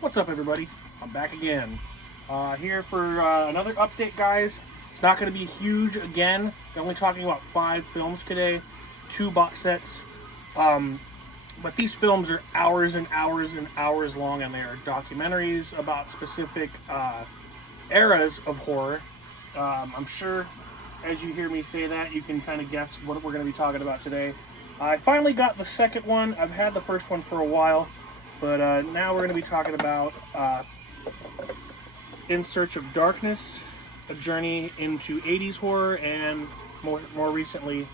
What's up, everybody? I'm back again. Here for another update, guys. It's not going to be huge again. We're only talking about 5 films today, 2 box sets. But these films are hours and hours and hours long, and they are documentaries about specific eras of horror. I'm sure as you hear me say that, you can kind of guess what we're going to be talking about today. I finally got the second one. I've had the first one for a while. But now we're going to be talking about In Search of Darkness, a journey into 80s horror, and more recently,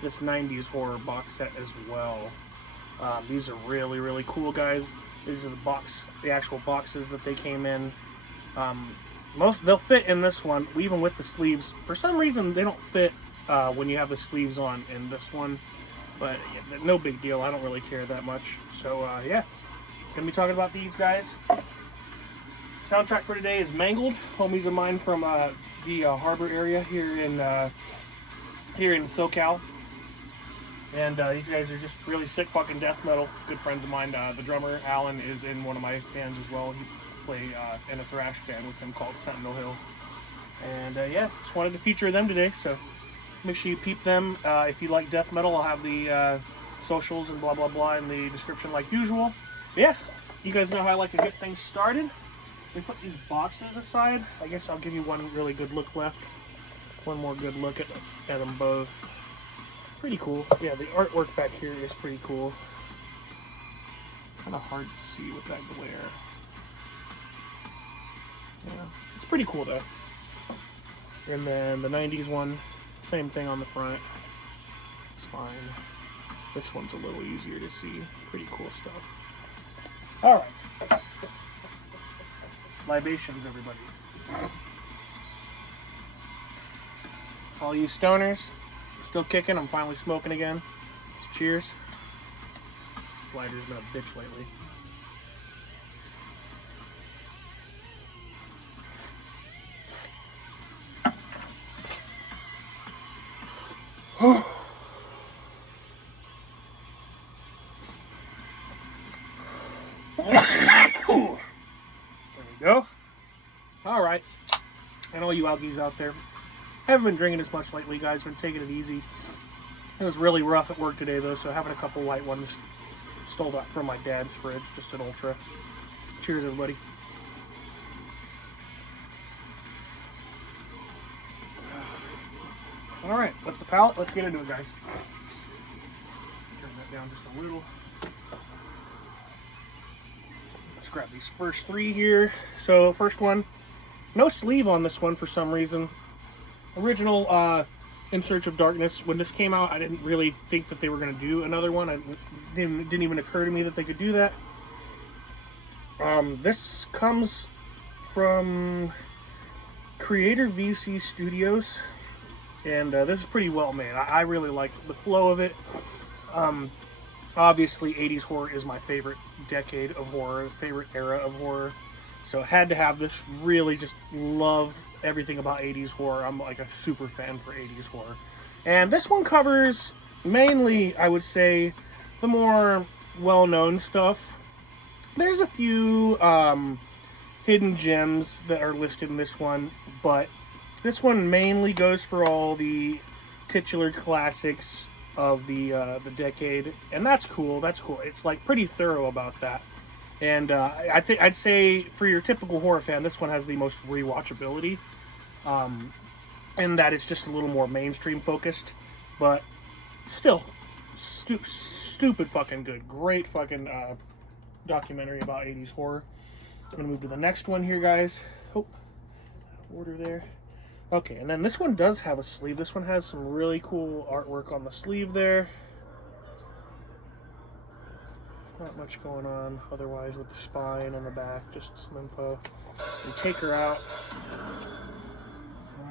this 90s horror box set as well. These are really, really cool, guys. These are the actual boxes that they came in. They'll fit in this one, even with the sleeves. For some reason, they don't fit when you have the sleeves on in this one. But yeah, no big deal. I don't really care that much. So, yeah. Gonna be talking about these guys. Soundtrack for today is Mangled, homies of mine from the harbor area here in SoCal. And these guys are just really sick fucking death metal. Good friends of mine. The drummer Alan is in one of my bands as well. He played in a thrash band with him called Sentinel Hill. And yeah, just wanted to feature them today. So make sure you peep them. If you like death metal, I'll have the socials and blah blah blah in the description like usual. Yeah, you guys know how I like to get things started. We put these boxes aside. I guess I'll give you one really good look left. One more good look at them both. Pretty cool. Yeah, the artwork back here is pretty cool. Kind of hard to see with that glare. Yeah, it's pretty cool though. And then the 90s one, same thing on the front. It's fine. This one's a little easier to see. Pretty cool stuff. Alright. Libations, everybody. All you stoners, still kicking. I'm finally smoking again. So cheers. Slider's been a bitch lately. There we go. Alright. And all you algies out there. Haven't been drinking as much lately, guys. Been taking it easy. It was really rough at work today, though, so having a couple light ones. Stole that from my dad's fridge, just an ultra. Cheers, everybody. Alright, with the palate, let's get into it, guys. Turn that down just a little. Let's grab these first 3 here. So, first one, no sleeve on this one for some reason. Original In Search of Darkness, when this came out, I didn't really think that they were going to do another one. It didn't even occur to me that they could do that. This comes from Creator VC Studios, and this is pretty well made. I really like the flow of it. Obviously, 80s horror is my favorite decade of horror, favorite era of horror. So I had to have this. Really just love everything about 80s horror. I'm like a super fan for 80s horror. And this one covers mainly, I would say, the more well-known stuff. There's a few hidden gems that are listed in this one, but this one mainly goes for all the titular classics of the decade, and that's cool. That's cool. It's like pretty thorough about that. And I'd say for your typical horror fan, this one has the most rewatchability, in that it's just a little more mainstream focused, but still stupid fucking good. Great fucking documentary about 80s horror. I'm gonna move to the next one here, guys. Oh, order there. Okay, and then this one does have a sleeve. This one has some really cool artwork on the sleeve there. Not much going on otherwise with the spine and the back, just some info. We take her out.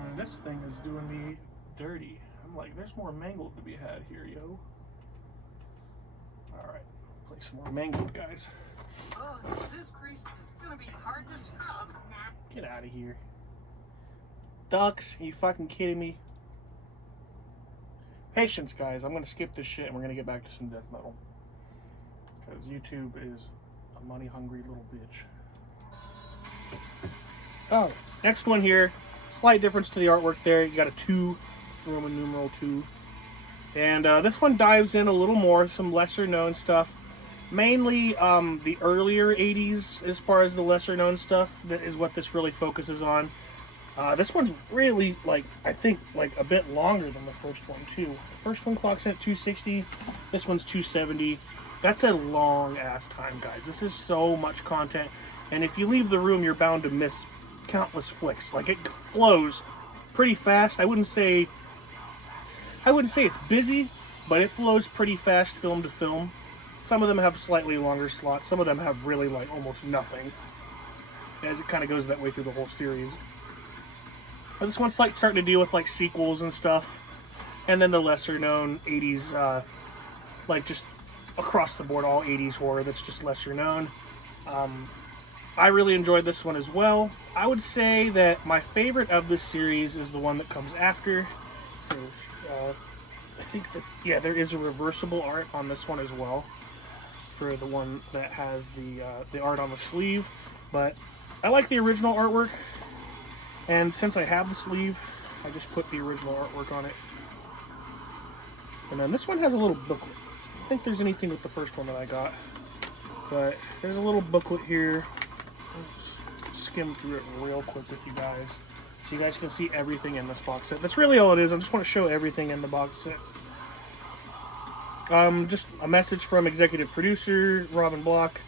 And this thing is doing me dirty. I'm like, there's more Mangled to be had here, yo. Alright, play some more Mangled, guys. Oh, this grease is gonna be hard to scrub. Get out of here. Ducks, are you fucking kidding me? Patience, guys. I'm gonna skip this shit and we're gonna get back to some death metal. Because YouTube is a money-hungry little bitch. Oh, next one here. Slight difference to the artwork there. You got a 2, Roman numeral 2. And this one dives in a little more, some lesser known stuff. Mainly the earlier 80s as far as the lesser known stuff. That is what this really focuses on. This one's really, like, I think, like, a bit longer than the first one, too. The first one clocks in at 260. This one's 270. That's a long-ass time, guys. This is so much content. And if you leave the room, you're bound to miss countless flicks. Like, it flows pretty fast. I wouldn't say it's busy, but it flows pretty fast film to film. Some of them have slightly longer slots. Some of them have really, like, almost nothing, as it kind of goes that way through the whole series. But this one's like starting to deal with like sequels and stuff, and then the lesser known 80s, like just across the board, all 80s horror that's just lesser known. I really enjoyed this one as well. I would say that my favorite of this series is the one that comes after. So I think that, yeah, there is a reversible art on this one as well, for the one that has the art on the sleeve. But I like the original artwork. And since I have the sleeve, I just put the original artwork on it. And then this one has a little booklet. I don't think there's anything with the first one that I got, but there's a little booklet here. I'll just skim through it real quick with you guys, so you guys can see everything in this box set. That's really all it is. I just want to show everything in the box set. Just a message from executive producer Robin Block,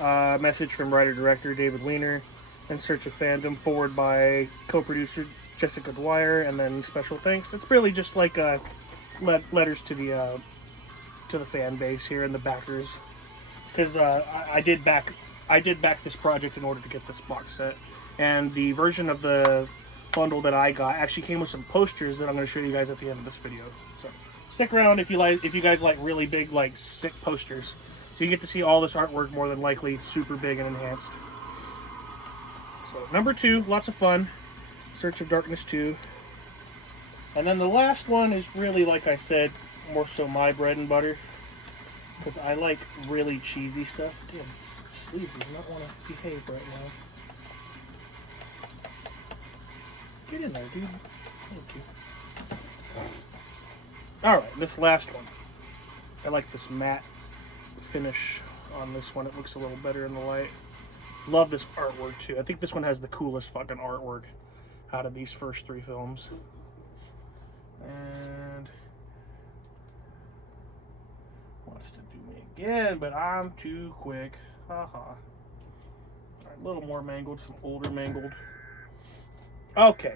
a message from writer-director David Weiner, In Search of Fandom, forward by co-producer Jessica Dwyer, and then special thanks. It's really just like letters to the fan base here and the backers, because I did back this project in order to get this box set, and the version of the bundle that I got actually came with some posters that I'm going to show you guys at the end of this video. So stick around if you guys like really big, like, sick posters, so you get to see all this artwork, more than likely super big and enhanced. So, number 2, lots of fun. Search of Darkness 2. And then the last one is really, like I said, more so my bread and butter, because I like really cheesy stuff. Damn, sleeve does not want to behave right now. Get in there, dude. Thank you. Alright, this last one. I like this matte finish on this one. It looks a little better in the light. Love this artwork too. I think this one has the coolest fucking artwork out of these first 3 films. And wants to do me again, but I'm too quick. Haha. Alright, a little more Mangled, some older Mangled. Okay.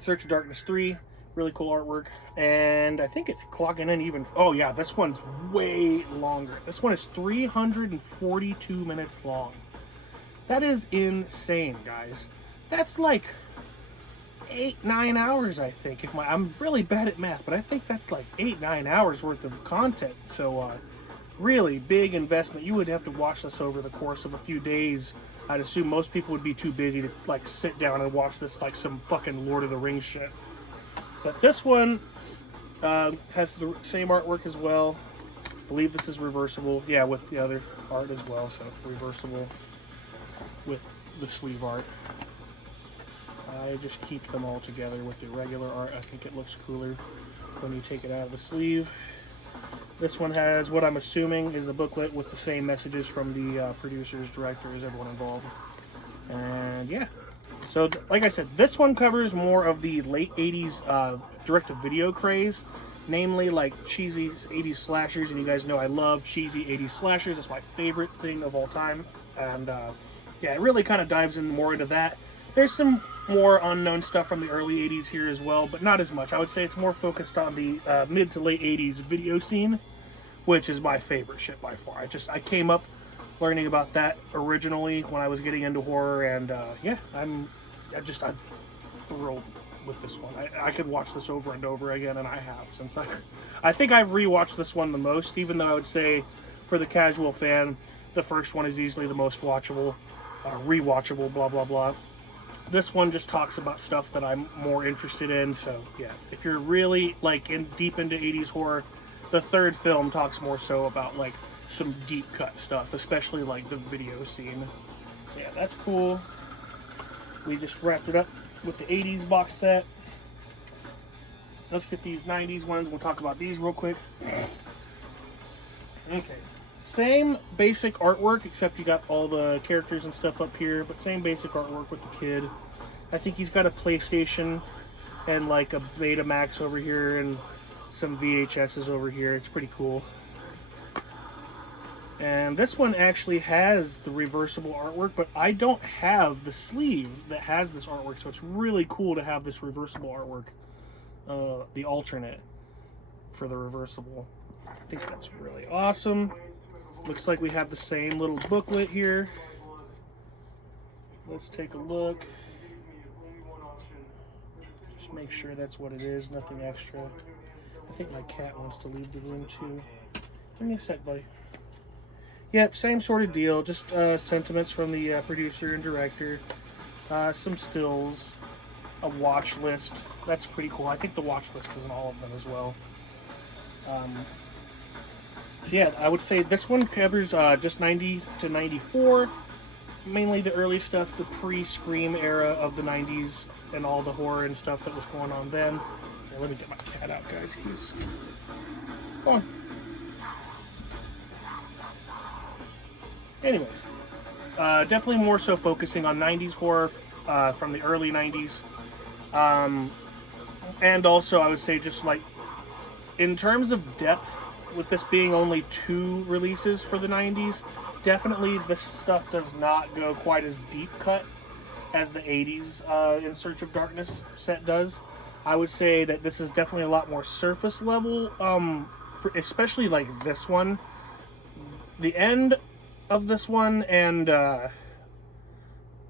Search of Darkness 3. Really cool artwork. And I think it's clocking in even... Oh yeah, this one's way longer. This one is 342 minutes long. That is insane, guys. That's like 8-9 hours, I think. I'm really bad at math, but I think that's like 8-9 hours worth of content. So, really big investment. You would have to watch this over the course of a few days. I'd assume most people would be too busy to, like, sit down and watch this like some fucking Lord of the Rings shit. But this one has the same artwork as well. I believe this is reversible. Yeah, with the other art as well. So reversible with the sleeve art. I just keep them all together with the regular art. I think it looks cooler when you take it out of the sleeve. This one has what I'm assuming is a booklet with the same messages from the producers, directors, everyone involved. And yeah. So, like I said, this one covers more of the late 80s direct-to-video craze, namely like cheesy 80s slashers, and you guys know I love cheesy 80s slashers. It's my favorite thing of all time, and yeah, it really kind of dives in more into that. There's some more unknown stuff from the early 80s here as well, but not as much. I would say it's more focused on the mid to late 80s video scene, which is my favorite shit by far. I came up learning about that originally when I was getting into horror, and yeah, I'm thrilled with this one. I could watch this over and over again, and I have, since I think I've rewatched this one the most, even though I would say for the casual fan, the first one is easily the most watchable, rewatchable, blah blah blah. This one just talks about stuff that I'm more interested in, so yeah, if you're really like deep into 80s horror, the third film talks more so about like some deep cut stuff, especially like the video scene. So yeah, that's cool. We just wrapped it up with the 80s box set. Let's get these 90s ones. We'll talk about these real quick. Okay. Same basic artwork, except you got all the characters and stuff up here, but same basic artwork with the kid. I think he's got a PlayStation and like a Betamax over here and some VHSs over here. It's pretty cool. And this one actually has the reversible artwork, but I don't have the sleeve that has this artwork, so it's really cool to have this reversible artwork, the alternate for the reversible. I think that's really awesome. Looks like we have the same little booklet here. Let's take a look. Just make sure that's what it is, nothing extra. I think my cat wants to leave the room too. Give me a sec, buddy. Yep, same sort of deal, just sentiments from the producer and director, some stills, a watch list. That's pretty cool. I think the watch list is in all of them as well. Yeah, I would say this one covers just 90 to 94, mainly the early stuff, the pre-Scream era of the 90s and all the horror and stuff that was going on then. Here, let me get my cat out, guys. He's... Go on. Anyways, definitely more so focusing on 90s horror from the early 90s. And also, I would say just like, in terms of depth, with this being only 2 releases for the 90s, definitely this stuff does not go quite as deep cut as the 80s In Search of Darkness set does. I would say that this is definitely a lot more surface level, especially like this one. The end of this one and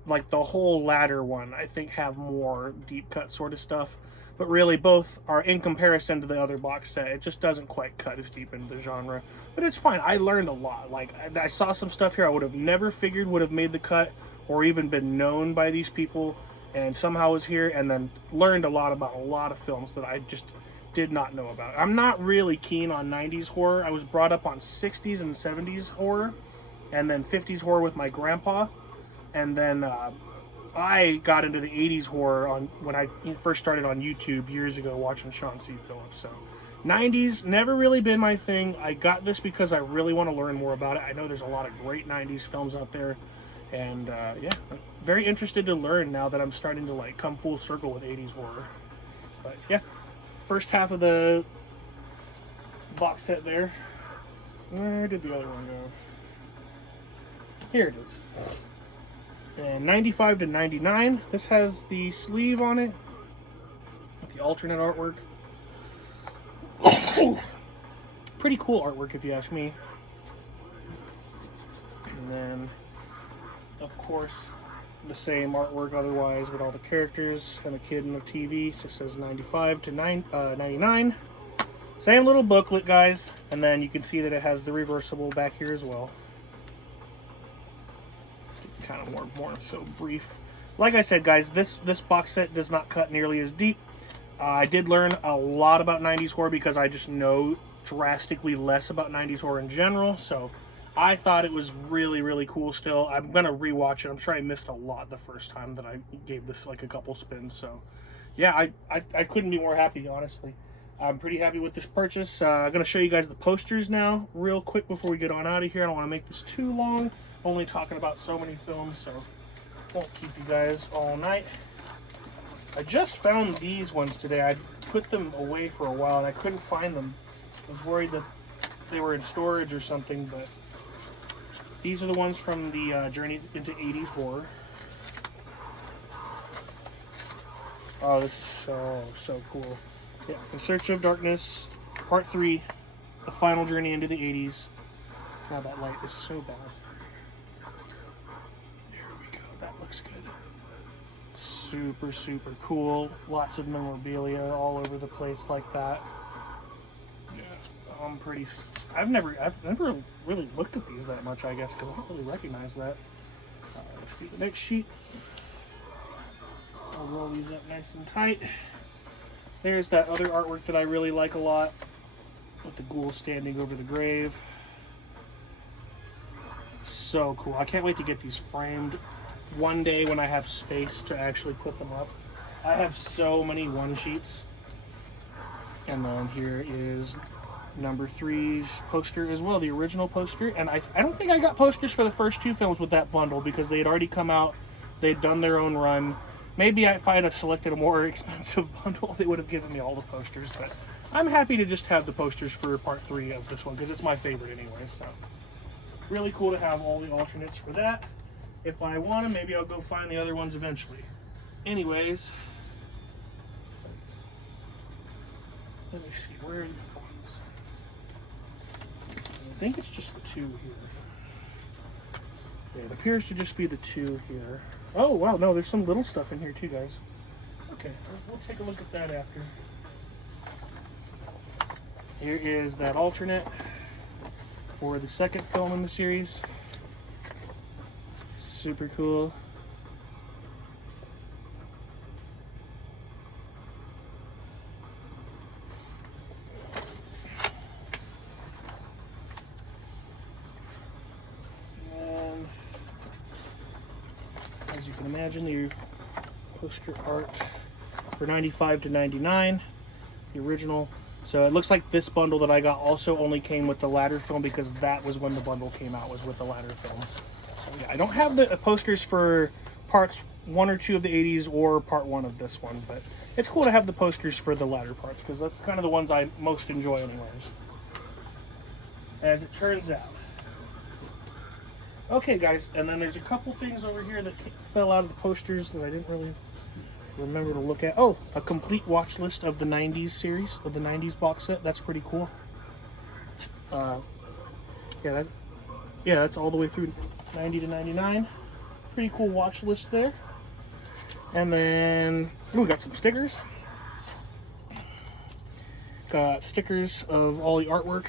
like the whole latter one, I think, have more deep cut sort of stuff. But really, both are, in comparison to the other box set, it just doesn't quite cut as deep into the genre. But it's fine. I learned a lot. Like, I saw some stuff here I would have never figured would have made the cut or even been known by these people, and somehow was here, and then learned a lot about a lot of films that I just did not know about. I'm not really keen on 90s horror. I was brought up on 60s and 70s horror, and then 50s horror with my grandpa, and then I got into the 80s horror when I first started on YouTube years ago watching Sean C. Phillips. So 90s, never really been my thing. I got this because I really want to learn more about it. I know there's a lot of great 90s films out there. And yeah, I'm very interested to learn now that I'm starting to like come full circle with 80s horror. But yeah, first half of the box set there. Where did the other one go? Here it is. And 95 to 99. This has the sleeve on it with the alternate artwork. Pretty cool artwork if you ask me. And then, of course, the same artwork otherwise with all the characters and the kid in the TV. So it says 95 to 99. Same little booklet, guys. And then you can see that it has the reversible back here as well. Kind of more so brief. Like I said, guys, this box set does not cut nearly as deep. I did learn a lot about 90s horror because I just know drastically less about 90s horror in general. So I thought it was really, really cool still. I'm going to rewatch it. I'm sure I missed a lot the first time that I gave this like a couple spins. So yeah, I couldn't be more happy, honestly. I'm pretty happy with this purchase. I'm going to show you guys the posters now real quick before we get on out of here. I don't want to make this too long. Only talking about so many films, so won't keep you guys all night. I just found these ones today. I put them away for a while and I couldn't find them. I was worried that they were in storage or something, but these are the ones from the Journey into 80s Horror. Oh, this is so cool. Yeah, In Search of Darkness, Part 3, The Final Journey into the 80s. Now that light is so bad. That looks good. Super, super cool. Lots of memorabilia all over the place like that. Yeah, I've never really looked at these that much, I guess, because I don't really recognize that. Let's do the next sheet. I'll roll these up nice and tight. There's that other artwork that I really like a lot, with the ghoul standing over the grave. so cool. I can't wait to get these framed one day when I have space to actually put them up. I have so many one sheets. And then here is number 3's poster as well, the original poster. And I don't think I got posters for the first 2 films with that bundle because they had already come out. They'd done their own run. Maybe if I had selected a more expensive bundle, they would have given me all the posters. But I'm happy to just have the posters for part 3 of this one because it's my favorite anyway. So really cool to have all the alternates for that. If I want them, maybe I'll go find the other ones eventually. Anyways, let me see, where are the ones? I think it's just the 2 here. Yeah, it appears to just be the 2 here. Oh, wow, no, there's some little stuff in here too, guys. Okay, we'll take a look at that after. Here is that alternate for the second film in the series. Super cool. And as you can imagine, the poster art for 95 to 99, the original. So it looks like this bundle that I got also only came with the latter film because that was when the bundle came out, was with the latter film. So yeah, I don't have the posters for parts 1 or 2 of the 80s or part 1 of this one, but it's cool to have the posters for the latter parts because that's kind of the ones I most enjoy anyways. As it turns out. Okay guys, and then there's a couple things over here that fell out of the posters that I didn't really remember to look at. Oh, a complete watch list of the 90s series, of the 90s box set. That's pretty cool. Yeah, that's all the way through 90 to 99. Pretty cool watch list there. And then we got some stickers. Got stickers of all the artwork.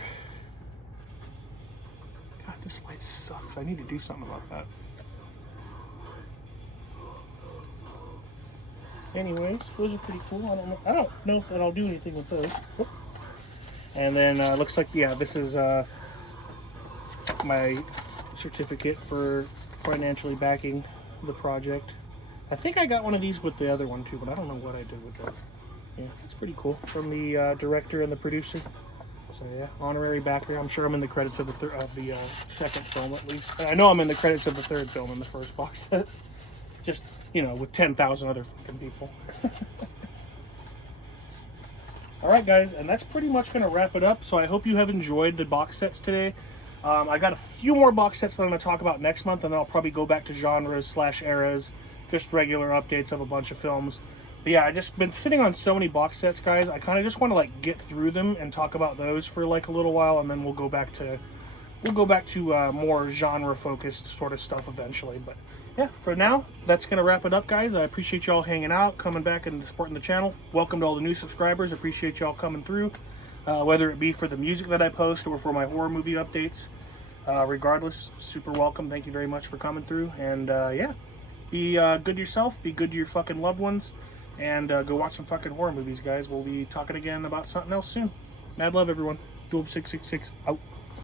God, this light sucks. I need to do something about that. Anyways, those are pretty cool. I don't know if that I'll do anything with those. Oop. And then looks like, yeah, this is my certificate for financially backing the project. I think I got one of these with the other one too, but I don't know what I did with it. Yeah, it's pretty cool from the director and the producer. So yeah, honorary backer. I'm sure I'm in the credits of the second film at least. I know I'm in the credits of the third film in the first box set. Just, you know, with 10,000 other fucking people. Alright guys, and that's pretty much going to wrap it up. So I hope you have enjoyed the box sets today. I got a few more box sets that I'm going to talk about next month, and then I'll probably go back to genres / eras, just regular updates of a bunch of films. But yeah, I just been sitting on so many box sets, guys. I kind of just want to like get through them and talk about those for like a little while, and then we'll go back to more genre focused sort of stuff eventually. But yeah, for now, that's going to wrap it up, guys. I appreciate y'all hanging out, coming back and supporting the channel. Welcome to all the new subscribers. Appreciate y'all coming through, whether it be for the music that I post or for my horror movie updates. Regardless, super welcome. Thank you very much for coming through. And yeah, be good to yourself, be good to your fucking loved ones, and go watch some fucking horror movies, guys. We'll be talking again about something else soon. Mad love, everyone. Doom666 out.